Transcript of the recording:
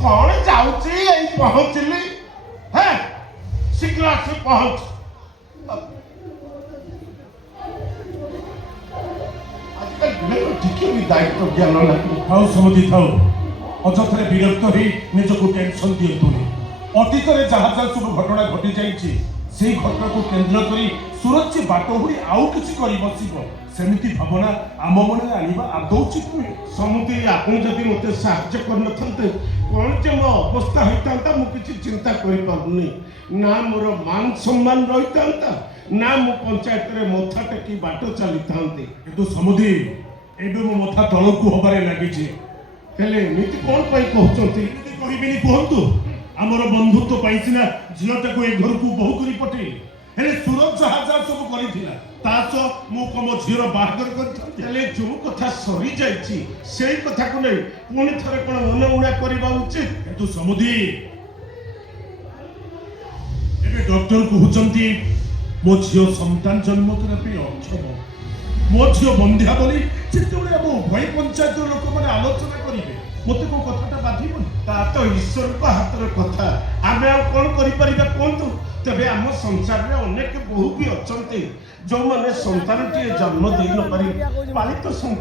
कौन जाऊची यही पहुंचली है शीघ्र से पहुंच आजकल बिना टिके भी दायित्व ज्ञान नहीं थाऊ समिति थाऊ अଯଥାରେ ବିରକ୍ତ ହୋଇ ନିଜକୁ ଟେନସନ ଦିଅନ୍ତୁନି। ଅତୀତରେ ଯାହା ଯାହା ସବୁ ଘଟଣା ଘଟି ଯାଇଛି ସେଇ ଘଟଣାକୁ କେନ୍ଦ୍ର କରି ସୁରକ୍ଷା ବାଟ ହୁଡ଼ି ଆଉ କିଛି କରି ବସିବ ସେମିତି ଭାବନା ଆମ ମନରେ ଆଣିବା ଆଦୌ ଉଚିତ ନୁହେଁ। समुद्री ଆପଣ ଯଦି ମୋତେ ସାହାଯ୍ୟ କରିନଥାନ୍ତେ କ'ଣ ଯେ ମୋ ଅବସ୍ଥା ହୋଇଥାନ୍ତା ମୁଁ କିଛି ଚିନ୍ତା କରିପାରୁନି। ନା ମୋର ମାନ ସମ୍ମାନ ରହିଥାନ୍ତା ନା ମୁଁ ପଞ୍ଚାୟତରେ ମଥା ଟେକି ବାଟ ଚାଲିଥାନ୍ତି। କିନ୍ତୁ ସମୁଦି ଏବେ ମୋ ମଥା ତଳକୁ ହବାରେ ଲାଗିଛି। ହେଲେ ଏମିତି କ'ଣ ପାଇଁ କହୁଛନ୍ତି? ଏମିତି କହିବିନି କୁହନ୍ତୁ। ଆମର ବନ୍ଧୁତ୍ୱ ପାଇଁ ସିନା ଝିଅଟାକୁ ଏ ଘରକୁ ବୋହୂ କରି ପଠେଇ ହେଲେ ସୁରଜ ଯାହା ଯାହା ସବୁ କରିଥିଲା ତା ସହ ମୁଁ ମୋ ଝିଅର ବାହାଘର କରିଥାନ୍ତି। ହେଲେ ଯୋଉ କଥା ସରିଯାଇଛି ସେଇ କଥାକୁ ନେଇ ପୁଣି ଥରେ କ'ଣ ମନଉଣା କରିବା ଉଚିତ? କିନ୍ତୁ ସମୁଦି ଏବେ ଡକ୍ଟର କହୁଛନ୍ତି ମୋ ଝିଅ ସନ୍ତାନ ଜନ୍ମ କରିବା ପାଇଁ ଅକ୍ଷମ। ମୋ ଝିଅ ବନ୍ଧ୍ୟା ବୋଲି ଯେତେବେଳେ ଆମ ଉଭୟ ପଞ୍ଚାୟତର ଲୋକମାନେ ଆଲୋଚନା କରିବେ ମୋତେ କୋଉ କଥାଟା ବାଧିବନି। ତା ତ ଈଶ୍ୱରଙ୍କ ହାତର କଥା ଆମେ ଆଉ କ'ଣ କରିପାରିବା କୁହନ୍ତୁ? ତେବେ ଆମ ସଂସାରରେ ଅନେକ ବୋହୂ ବି ଅଛନ୍ତି ଯୋଉମାନେ ସନ୍ତାନଟିଏ ଜନ୍ମ ଦେଇ ନ ପାରି ପାଳିତ ସନ୍ତାନ